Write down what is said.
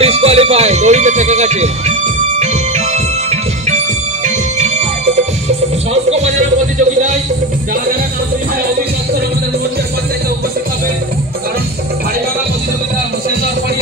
Disqualify, দড়িতে থেকে গেছে। শঙ্খ বাজানোর প্রতিযোগিতায় যারা যারা নামবিহীন অবিশ্বাস্য আমাদের মঞ্চের পঞ্চায়েতে উপস্থিত হবে, কারণ বাড়িভাঙা প্রতিযোগিতা শেষ হওয়ার পরে